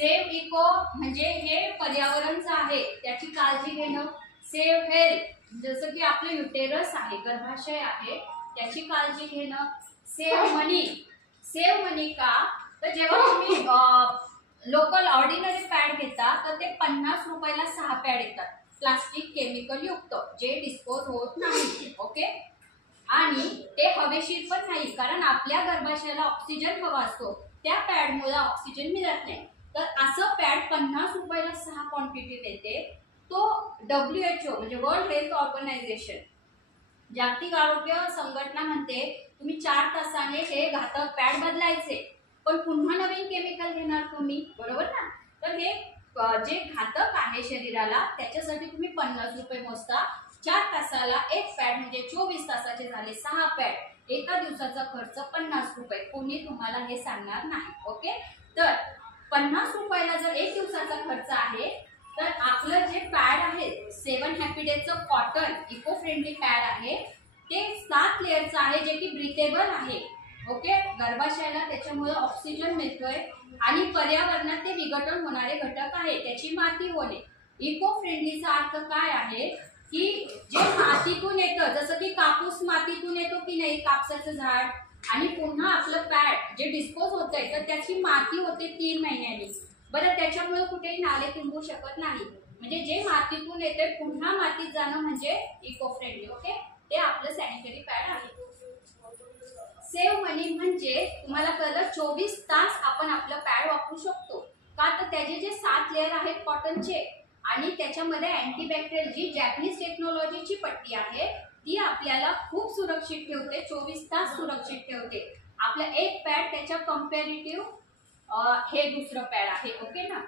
Save eco म्हणजे हे पर्यावरणचं आहे त्याची काळजी घेणं. सेव्ह हेल्थ जसं की आपलं युटेरस आहे, गर्भाशय आहे, त्याची काळजी घेणं. सेव्ह मनी, सेव्ह मनी का तर जेव्हा तुम्ही लोकल ऑर्डिनरी पॅड घेता तर ते 50 रुपयाला 6 पॅड येतात, प्लास्टिक केमिकल युक्त, जे डिस्पोज होत नाही. ओके, आणि ते हवेशीर पण नाही, कारण आपल्या गर्भाशयाला ऑक्सिजन हवा असतो, त्या पॅडमुळे ऑक्सिजन मिळत नाही. तर असं पॅड 50 रुपयाला 6 क्वांटिटी देते. तो WHO म्हणजे वर्ल्ड हेल्थ ऑर्गनायझेशन, जागतिक आरोग्य संघटना म्हणते तुम्ही 4 तासाने हे घातक पॅड बदलायचे, पण पुन्हा नवीन केमिकल घेणार तुम्ही, बरोबर ना. तर हे जे घातक आहे शरीराला त्याच्यासाठी तुम्ही 50 रुपये मोजता. 4 तासाला एक पॅड म्हणजे 24 तासाचे झाले 6 पॅड, एका दिवसाचा खर्च 50 रुपये. कोणी तुम्हाला हे सांगणार नाही. ओके, तर 50 रुपयाला जर एक दिवसाचा खर्च आहे तर आपलं जे पॅड आहे 7 हॅपी डेजचं कॉटन इको फ्रेंडली पॅड आहे, ते 7 लेअरचं आहे, जे की ब्रीथेबल आहे. ओके, गर्भाशयाला त्याच्यामुळे ऑक्सिजन मिळतोय आणि पर्यावरणात ते विघटन होणारे घटक आहे, त्याची माती होणे. इको फ्रेंडलीचा अर्थ काय आहे की जे मातीतून येतं, जसं की कापूस मातीतून येतो की नाही, कापसाचं झाड, आणि पुन्हा आपलं पॅड जे डिस्पोज होतंय तर त्याची माती होते 3 महिन्यांनी. बरं, त्याच्यामुळे कुठेही नाले तुंबू शकत नाही, म्हणजे जे मातीतून येते पुन्हा मातीत जाणं म्हणजे इको फ्रेंडली. ओके, ते आपलं सॅनिटरी पॅड आहे. सेव्ह मनी म्हणजे तुम्हाला कळलं 24 तास आपण आपलं पॅड वापरू शकतो का, तर त्याचे जे 7 लेअर आहेत कॉटनचे आणि त्याच्यामध्ये अँटीबॅक्टेरियल जी जॅपनीज टेक्नॉलॉजीची पट्टी आहे ती आपल्याला खूप सुरक्षित ठेवते, 24 तास सुरक्षित ठेवते. आपलं एक पॅड त्याच्या कंपॅरेटिव्ह हे दुसरं पॅड आहे. ओके ना.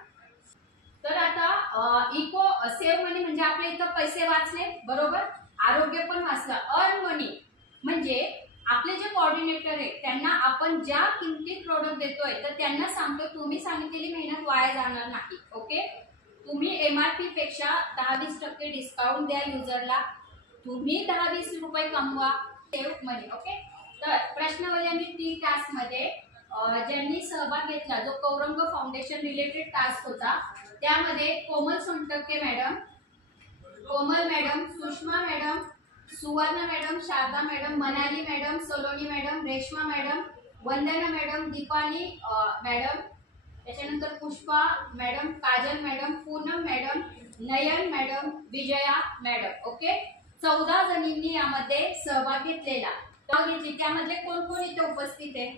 तर आता इको सेव्ह मनी म्हणजे आपल्या इथं पैसे वाचले, बरोबर, आरोग्य पण वाचलं. अर्न मनी म्हणजे आपले जे कोऑर्डिनेटर आहे त्यांना आपण ज्या किमतीत प्रोडक्ट देतोय तर त्यांना सांगतो तुम्ही सांगितलेली मेहनत वाया जाणार नाही. ओके, तुम्ही MRP पेक्षा 10-20% डिस्काउंट द्या युजरला, तुम्ही 10-20 रुपये कमवा. सेव्ह मनी. ओके, तर प्रश्नावली आणि 3 टास्क मध्ये ज्यांनी सहभाग घेतला, जो कौरंग फाउंडेशन रिलेटेड टास्क होता, त्यामध्ये Komal Sontakke madam, Komal madam, Sushma madam, Suvarna madam, Sharda madam, Manali madam, Saloni madam, Reshma madam, Vandana madam, Deepali madam, त्याच्यानंतर Pushpa madam, Kajal madam, Poonam madam, Nayan madam, Vijaya madam. Okay, 14 जणींनी यामध्ये सहभाग घेतलेला. त्यामध्ये कोण कोण इथे उपस्थित आहे?